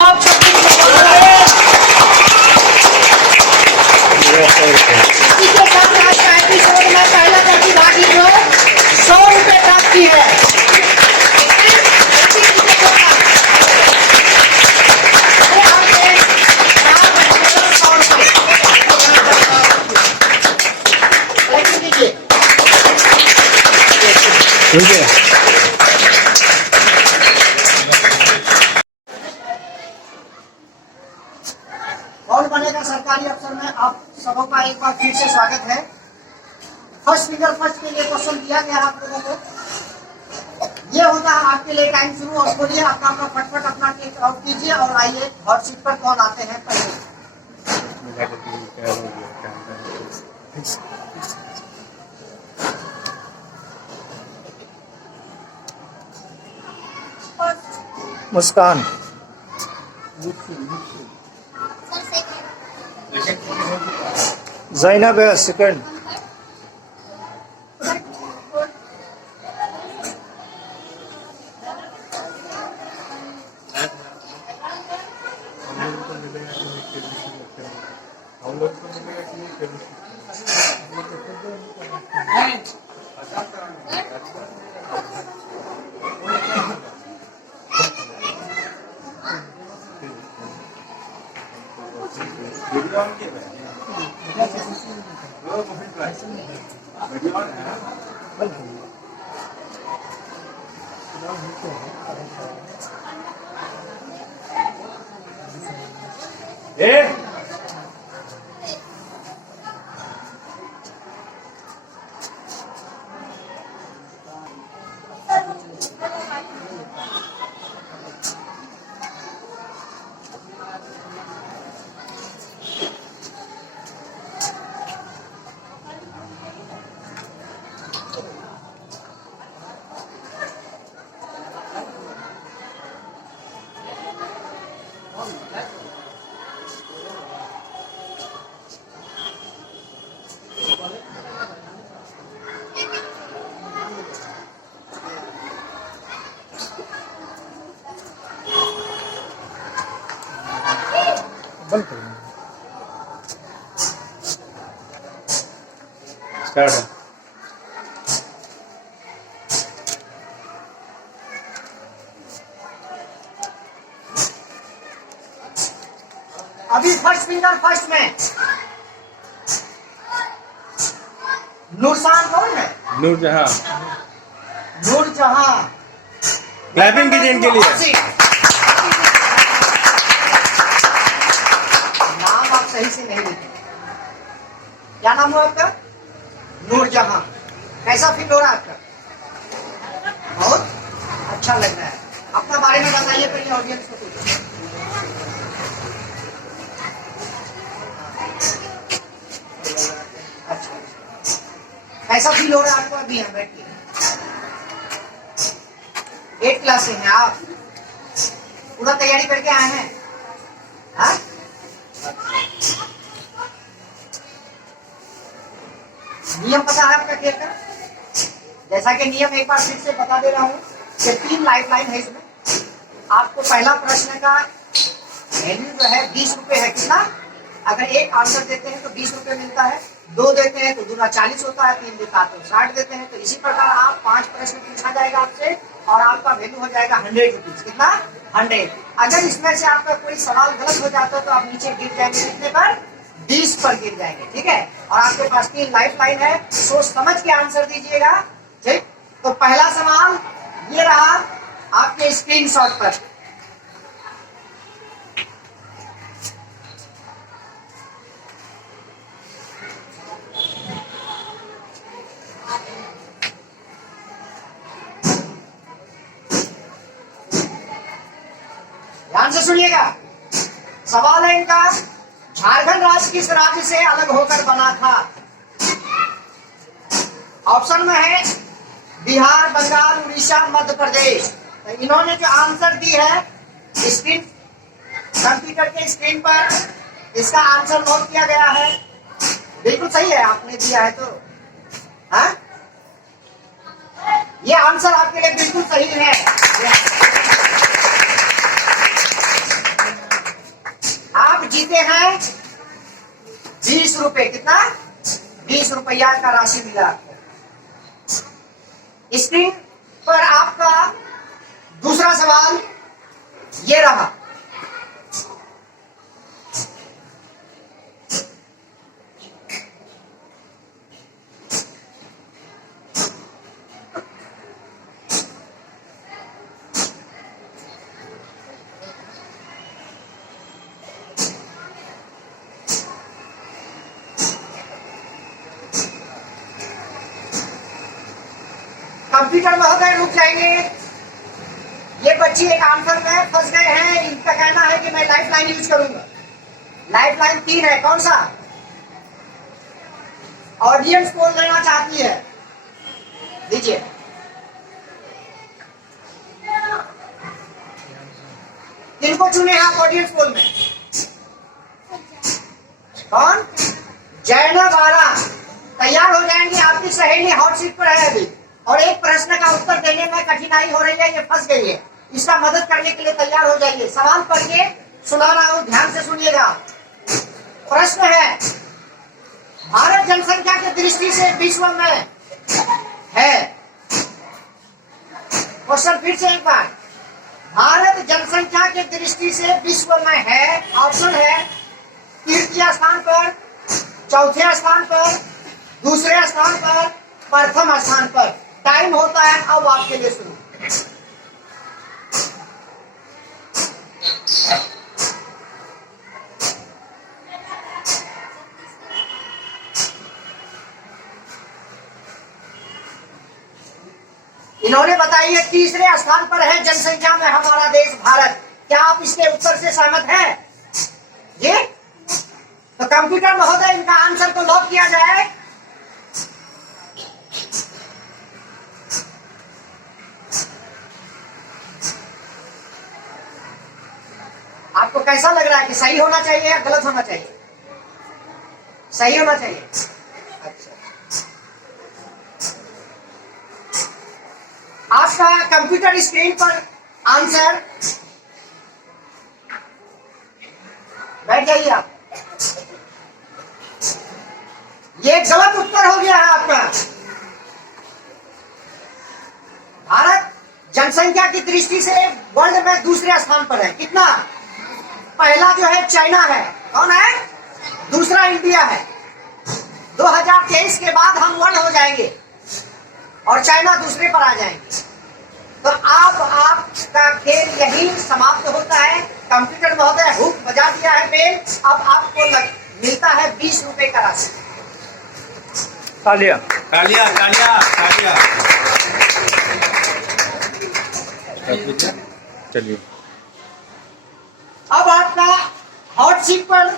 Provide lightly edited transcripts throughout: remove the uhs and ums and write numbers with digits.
पहला प्रतिभागी जो 100 रुपए प्राप्त की है। ठीक है। कौन बनेगा सरकारी अफसर में आप सबों का एक बार फिर से स्वागत है। फर्स्ट फिगर फर्स्ट के लिए क्वेश्चन दिया गया आप लोगों को। ये होता है आपके लिए टाइम शुरू और बोलिए अपना अपना फटफट अपना टेक आउट कीजिए और आइए हॉट सीट पर कौन आते हैं पहले। मुस्कान, ज़ैनब है सेकंड, स्टार्ट है। अभी फर्स्ट फिंगर फर्स्ट में नूरसान कौन है? नूरजहां, नूरजहां क्लैपिंग कीजिए इनके लिए। नाम आप सही से नहीं लिखे। क्या नाम हुआ आपका? नूरजहां। कैसा फील हो रहा है आपका? बहुत अच्छा लग रहा है। अपना बारे में बताइए पहले ऑडियंस को कुछ। अच्छा, कैसा फील हो रहा है आपको अभी यहाँ बैठ के? 8 क्लास से हैं आप? पूरा तैयारी करके आए हैं? हाँ? नियम पता है आपका खेल का? जैसा कि नियम एक बार फिर से बता दे रहा हूँ कि 3 लाइफ लाइन है इसमें। आपको पहला प्रश्न का वैल्यू जो है 20 रुपए है। कितना? अगर एक आंसर देते हैं तो 20 रुपए मिलता है, 2 देते हैं तो दूना 40 होता है, 3 देता है तो 60 देते हैं। तो इसी प्रकार आप 5 प्रश्न पूछा जाएगा आपसे और आपका वैल्यू हो जाएगा 100 रुपीज। कितना? 100। अगर इसमें से आपका कोई सवाल गलत हो जाता है तो आप नीचे गिर जाएंगे। कितने पर? 20 पर गिर जाएंगे। ठीक है। और आपके पास 3 लाइफ लाइन है, सोच समझ के आंसर दीजिएगा। ठीक। तो पहला सवाल ये रहा आपके स्क्रीनशॉट पर। ध्यान से सुनिएगा। सवाल है इनका, झारखंड राज्य किस राज्य से अलग होकर बना था? ऑप्शन में है बिहार, बंगाल, उड़ीसा, मध्य प्रदेश। तो इन्होंने जो आंसर दी है स्क्रीन कंप्यूटर के स्क्रीन पर इसका आंसर नोट किया गया है। बिल्कुल सही है, आपने दिया है तो हाँ? ये आंसर आपके लिए बिल्कुल सही है। जीते हैं 20 रुपए। कितना? 20 रुपया का राशि मिला आपको। स्क्रीन पर आपका दूसरा सवाल ये रहा। कंप्यूटर महोदय रुक जाएंगे। ये बच्चे एक आंसर में फंस गए हैं। इनका कहना है कि मैं लाइफ लाइन यूज करूंगा। लाइफ लाइन 3 है, कौन सा? ऑडियंस पोल लेना चाहती है, दीजिए। किनको चुने आप ऑडियंस पोल में? कौन? जैनब आरा। तैयार हो जाएंगे, आपकी सहेली हॉट सीट पर है अभी, और एक प्रश्न का उत्तर देने में कठिनाई हो रही है, ये फंस गई है। इसका मदद करने के लिए तैयार हो जाइए। सवाल पढ़ के सुना रहा हूं, ध्यान से सुनिएगा। प्रश्न है, भारत जनसंख्या की दृष्टि से विश्व में है। क्वेश्चन फिर से एक बार, भारत जनसंख्या की दृष्टि से विश्व में है। ऑप्शन है तृतीय स्थान पर, चौथे स्थान पर, दूसरे स्थान पर, प्रथम स्थान पर। टाइम होता है अब आपके लिए शुरू। इन्होंने बताइए तीसरे स्थान पर है जनसंख्या में हमारा देश भारत। क्या आप इसके उत्तर से सहमत हैं? जी? तो कंप्यूटर महोदय इनका आंसर को लॉक किया जाए। आपको कैसा लग रहा है कि सही होना चाहिए या गलत होना चाहिए? सही होना चाहिए। अच्छा, आपका कंप्यूटर स्क्रीन पर आंसर, बैठ जाइए आप। ये गलत उत्तर हो गया है आपका। भारत जनसंख्या की दृष्टि से वर्ल्ड में दूसरे स्थान पर है। कितना? पहला जो है चाइना है। कौन है? दूसरा इंडिया है। 2023 के बाद हम 1 हो जाएंगे और चाइना दूसरे पर आ जाएंगे। तो अब आपका खेल यही समाप्त होता है। कंप्यूटर महोदय हुक बजा दिया है बेल। अब आपको मिलता है 20 रुपए का राशि। तालिया तालिया तालिया तालिया। चलिए, अब आपका हॉट सीट पर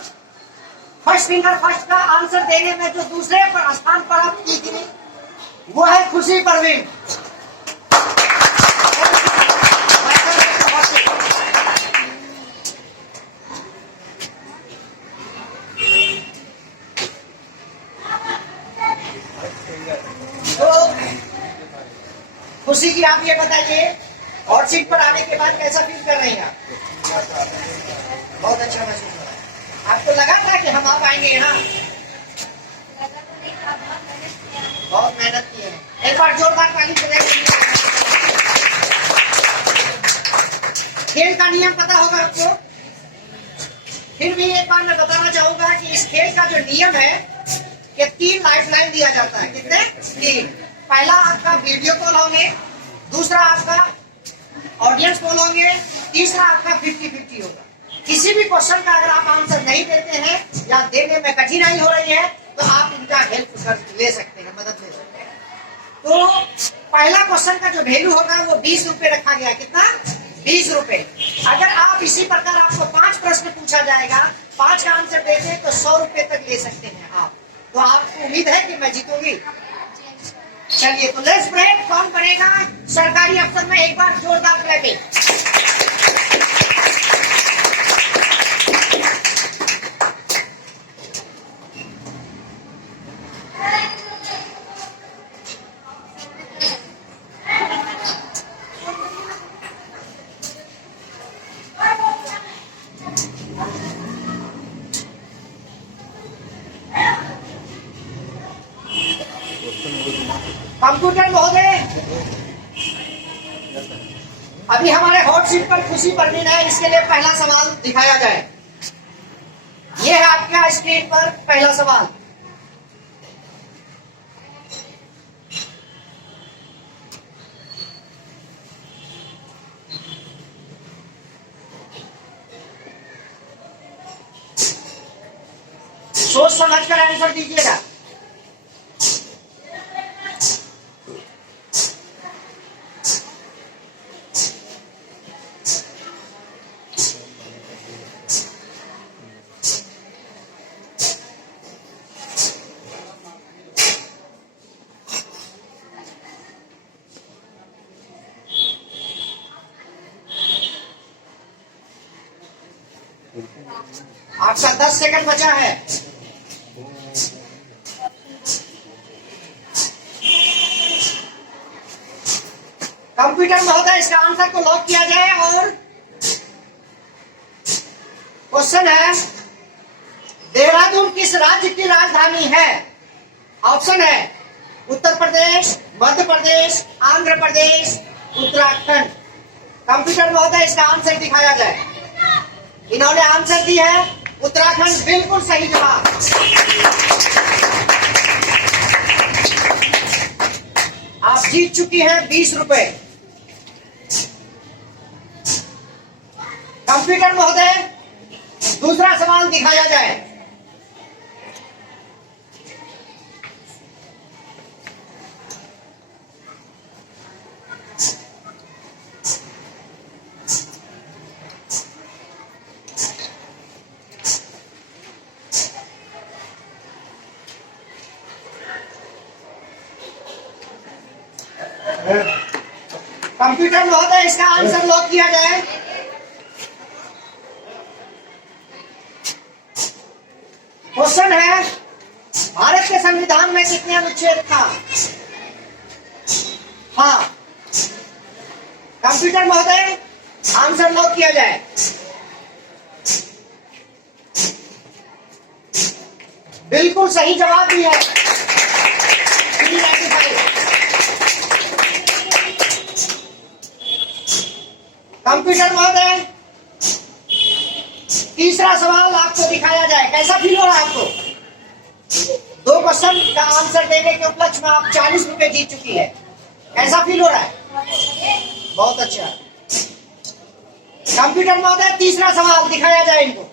फर्स्ट फिंगर फर्स्ट का आंसर देने में जो दूसरे पर स्थान पर आप की थी वो है खुशी परवीन। तो खुशी की आप ये बताइए, हॉट सीट पर आने के बाद कैसा फील कर रही हैं आप? बहुत अच्छा महसूस हो रहा है। आपको लगा था कि हम आप आएंगे यहाँ? बहुत मेहनत की है। एक बार जोरदार ताली बजाइए। खेल का नियम पता होगा आपको, फिर भी एक बार मैं बताना चाहूंगा कि इस खेल का जो नियम है कि 3 लाइफ लाइन दिया जाता है। कितने? 3। पहला आपका वीडियो कॉल होंगे, दूसरा आपका ऑडियंस पोल होंगे, तीसरा आपका 50-50 होगा। किसी भी क्वेश्चन का अगर आप आंसर नहीं देते हैं या देने में कठिनाई हो रही है तो आप इनका हेल्प ले सकते हैं, मदद ले सकते हैं। तो पहला क्वेश्चन का जो वैल्यू होगा वो 20 रुपए रखा गया। कितना? 20 रुपए। अगर आप इसी प्रकार आपको 5 प्रश्न पूछा जाएगा, 5 का आंसर देते हैं तो 100 रुपए तक ले सकते हैं आप। तो आपको उम्मीद है कि मैं जीतूंगी। चलिए तो लेट्स ब्रेक। कौन करेगा सरकारी अफसर में? एक बार जोरदार क्लैपिंग। कंप्यूटर महोदय, अभी हमारे हॉट सीट पर खुशी परवीन है, इसके लिए पहला सवाल दिखाया जाए। ये है आपका स्क्रीन पर पहला सवाल। सोच समझ कर आंसर दीजिएगा। आपका 10 सेकंड बचा है। कंप्यूटर महोदय, इसका आंसर को लॉक किया जाए और क्वेश्चन है, देहरादून किस राज्य की राजधानी है? ऑप्शन है उत्तर प्रदेश, मध्य प्रदेश, आंध्र प्रदेश, उत्तराखंड। कंप्यूटर महोदय, इसका आंसर दिखाया जाए। इन्होंने आंसर दी है उत्तराखंड, बिल्कुल सही जवाब। आप जीत चुकी हैं 20 रुपए। कंप्यूटर महोदय, दूसरा सवाल दिखाया जाए। कंप्यूटर महोदय, इसका आंसर लॉक किया जाए। क्वेश्चन है, भारत के संविधान में कितने अनुच्छेद था? हाँ। कंप्यूटर महोदय, आंसर लॉक किया जाए। बिल्कुल सही जवाब दिया है। कंप्यूटर महोदय, तीसरा सवाल आपको दिखाया जाए। कैसा फील हो रहा है आपको? 2 क्वेश्चन का आंसर देने के उपलक्ष्य में आप 40 रुपए जीत चुकी है। कैसा फील हो रहा है? बहुत अच्छा। कंप्यूटर महोदय, तीसरा सवाल दिखाया जाए इनको।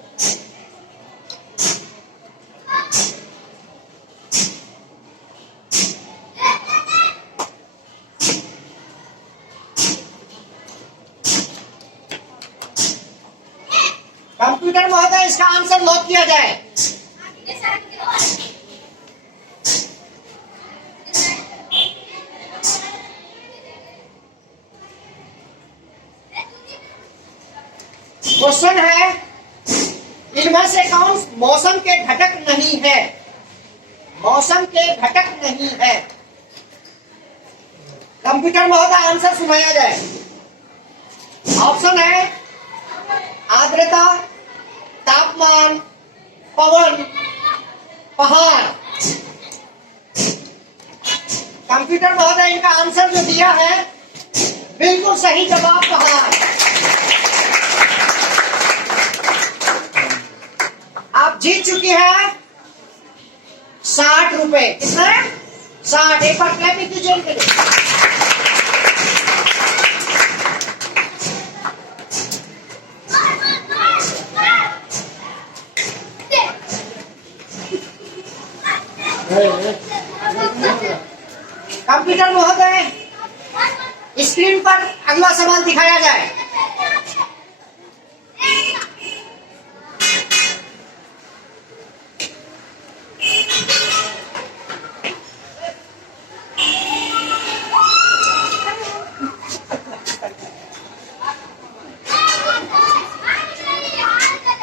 कंप्यूटर महोदय, इसका आंसर लॉक किया जाए। क्वेश्चन है, इनमें से कौन मौसम के घटक नहीं है? मौसम के घटक नहीं है। कंप्यूटर महोदय, आंसर सुनाया जाए। ऑप्शन है आर्द्रता, तापमान, पवन, पहाड़। कंप्यूटर महोदय, इनका आंसर जो दिया है बिल्कुल सही जवाब, पहाड़। आप जीत चुकी हैं 60 रुपए। कितना? 60। एक बार क्लैपिंग कीजिए इनके लिए। कंप्यूटर महोदय, स्क्रीन पर अगला सवाल दिखाया जाए।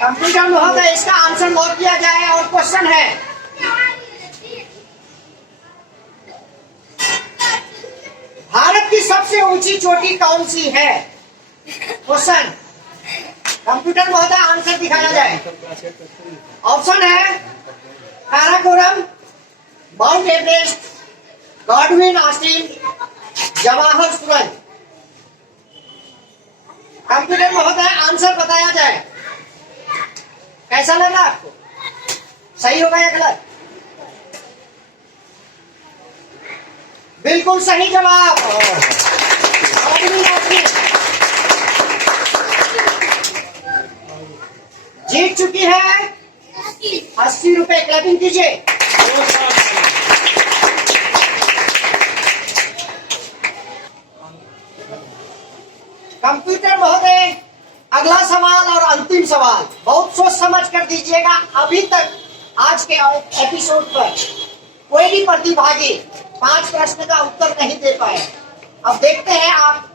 कंप्यूटर महोदय, इसका आंसर नोट किया जाए और क्वेश्चन है, भारत की सबसे ऊंची चोटी कौन सी है? क्वेश्चन। कंप्यूटर महोदय, आंसर दिखाया जाए। ऑप्शन है Karakoram, Mount Everest, Godwin Austen, Jawahar Suraj. Computer महोदय आंसर बताया जाए, कैसा लगा आपको? सही होगा या गलत? बिल्कुल सही जवाब। गॉडविन ऑस्टिन जीत चुकी है 80 रुपए। क्लैपिंग कीजिए। कंप्यूटर महोदय, अगला सवाल और अंतिम सवाल बहुत सोच समझ कर दीजिएगा। अभी तक आज के एपिसोड पर कोई भी प्रतिभागी 5 प्रश्न का उत्तर नहीं दे पाए। अब देखते हैं आप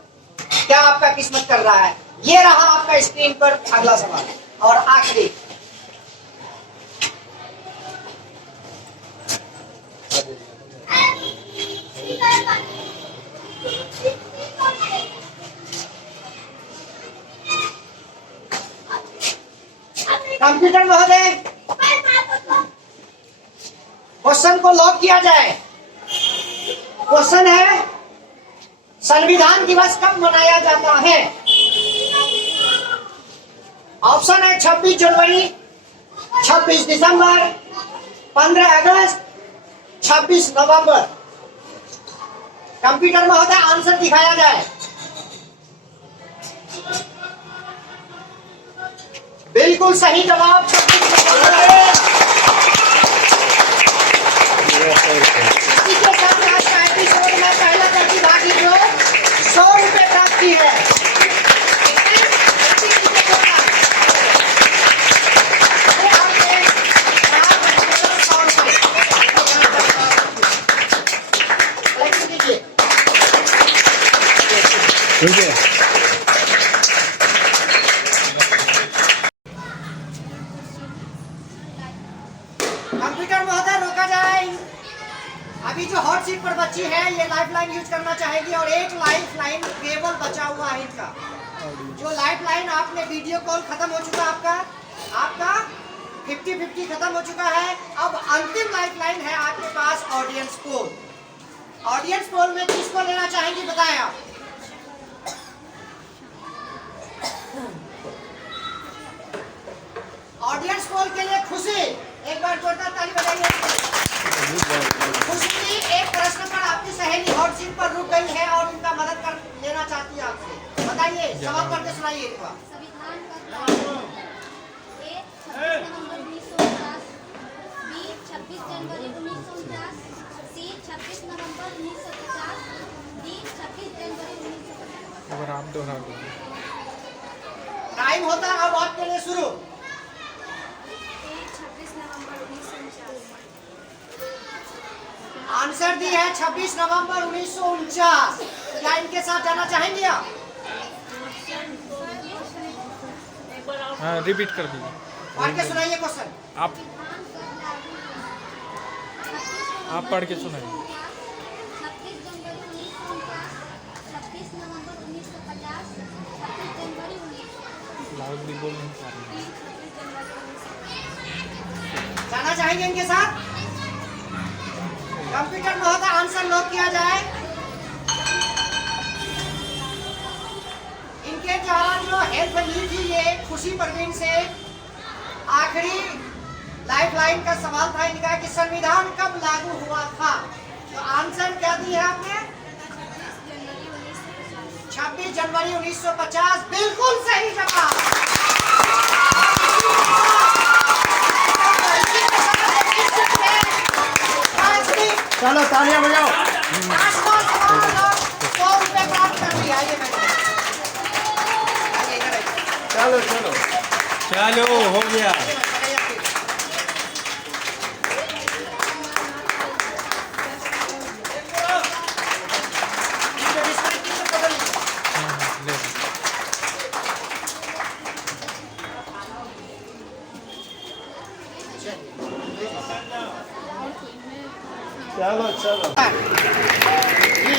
क्या आपका किस्मत कर रहा है। ये रहा आपका स्क्रीन पर अगला सवाल और आखिरी। कंप्यूटर महोदय, क्वेश्चन को लॉक किया जाए। क्वेश्चन है, संविधान दिवस कब मनाया जाता है? ऑप्शन है 26 जनवरी, 26 दिसंबर, 15 अगस्त, 26 नवंबर। कंप्यूटर महोदय आंसर दिखाया जाए। बिल्कुल सही जवाब 26 नवंबर। इसी के साथ आज का एपिसोड में पहला प्रतिभागी जो 100 रुपए प्राप्त की है। ठीक है। कंप्यूटर महोदय रोका जाए। अभी जो हॉट सीट पर बच्ची है ये लाइफ लाइन यूज करना चाहेगी और एक लाइफ लाइन केवल बचा हुआ है इनका। जो लाइफ लाइन आपने वीडियो कॉल खत्म हो चुका आपका 50-50 खत्म हो चुका है। अब अंतिम लाइफ लाइन है आपके पास ऑडियंस पोल। ऑडियंस पोल में किसको लेना चाहेंगी बताएं आप। ऑडियंस पोल के लिए खुशी, एक बार जोरदार ताली बजाइए। खुशी एक प्रश्न पर आपकी सहेली हॉट सीट पर रुक गई है और उनका मदद कर लेना चाहती है आपसे। बताइए, सवाल करके सुनाइए एक बार। संविधान का A 26 November 1949, B 26 January 1949, C 26 November 1950, D 26 January 1950। Time होता है अब आपके लिए शुरू। A 26 November 1949। आंसर दी है 26 नवंबर 1949। क्या इनके साथ जाना चाहेंगे आप? हाँ, रिपीट कर दीजिए। पढ़ के सुनाइए क्वेश्चन। आप पढ़ के सुनाइए। 26 जनवरी 1949, 26 नवंबर 1950, 26 जनवरी 1950। लाउडली बोल नहीं पा रहे। जाना चाहेंगे इनके साथ? कंप्यूटर महोदय आंसर लॉक किया जाए। इनके द्वारा जो हेल्प ली थी ये खुशी परवीन से। आखिरी लाइफ लाइन का सवाल था इनका कि संविधान कब लागू हुआ था। तो आंसर क्या दी है आपने? 26 जनवरी 1950। बिल्कुल सही जवाब। चलो तालियां बजाओ। 100 रुपए प्राप्त कर लिया। आइए मैडम, आइए इधर आइए। चलो चलो चलो हो गया। चलो चलो जी,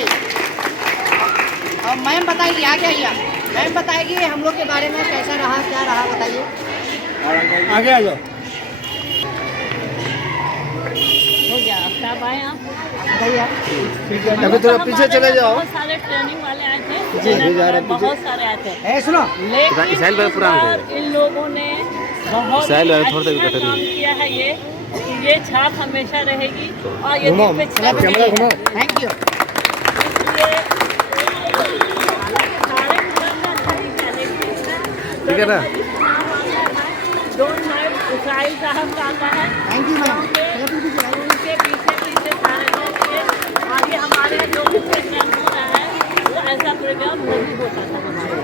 और मैम बताइए आगे आइए। मैम बताएगी हम लोग के बारे में, कैसा रहा क्या रहा बताइए। आगे आ जाओ। हो गया, अब आप आए आप। बताइए आप। अभी थोड़ा पीछे चले जाओ। बहुत सारे ट्रेनिंग वाले आए थे जी, जा रहे हैं पीछे। बहुत सारे आए थे ए सुनो, लेकिन इस बार इन लोगों ने बहुत ही अच्छा काम किया है। ये छाप हमेशा रहेगी और ये दिल पे छप कैमरा गई है। घुमाओ। Thank you. इसलिए सारे मतलब सही कहने की ठीक है ना? डोंट माइंड उसाई साहब का आता है। Thank you ma'am. उनके पीछे पीछे सारे लोग थे। आगे हमारे जो भी प्रोग्राम हो रहा है वो ऐसा प्रोग्राम नहीं होता था हमारे।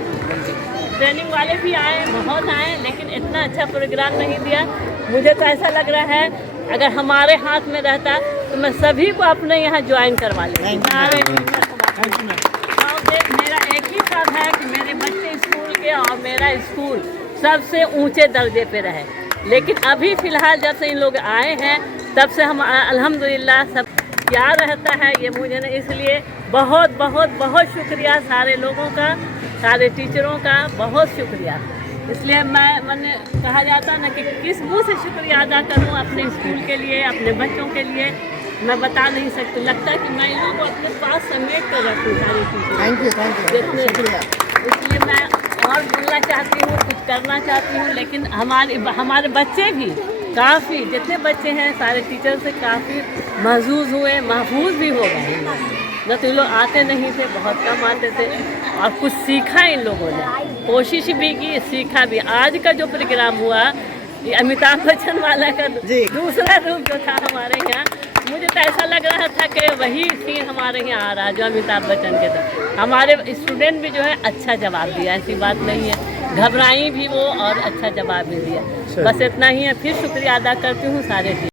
ट्रेनिंग वाले भी आए, बहुत आए, लेकिन इतना अच्छा प्रोग्राम नहीं दिया। मुझे तो ऐसा लग रहा है अगर हमारे हाथ में रहता तो मैं सभी को अपने यहाँ ज्वाइन करवा लेती। सारे मेरा एक ही सब है कि मेरे बच्चे स्कूल के और मेरा स्कूल सबसे ऊंचे दर्जे पे रहे। लेकिन अभी फ़िलहाल जब से इन लोग आए हैं तब से हम अल्हम्दुलिल्लाह सब क्या रहता है ये मुझे नहीं। इसलिए बहुत बहुत बहुत शुक्रिया सारे लोगों का, सारे टीचरों का बहुत शुक्रिया। इसलिए मैंने कहा जाता ना कि किस मुँह से शुक्रिया अदा करूँ अपने स्कूल के लिए, अपने बच्चों के लिए, मैं बता नहीं सकती। लगता है कि मैं इन लोगों को अपने पास समेट कर रखूँ सारी चीज़ें। थैंक यू शुक्रिया। इसलिए मैं और बोलना चाहती हूँ, कुछ करना चाहती हूँ, लेकिन हमारे बच्चे भी काफ़ी, जितने बच्चे हैं सारे टीचर से काफ़ी महफूज भी हो गए। न तो लोग आते नहीं थे, बहुत कम आते थे और कुछ सीखा इन लोगों ने, कोशिश भी की, सीखा भी। आज का जो प्रोग्राम हुआ ये अमिताभ बच्चन वाला का दूसरा रूप जो था हमारे यहाँ, मुझे तो ऐसा लग रहा था कि वही सीन हमारे यहाँ आ रहा है जो अमिताभ बच्चन के था। हमारे स्टूडेंट भी जो है अच्छा जवाब दिया, ऐसी बात नहीं है, घबराई भी वो और अच्छा जवाब भी दिया। बस इतना ही है। फिर शुक्रिया अदा करती हूँ सारे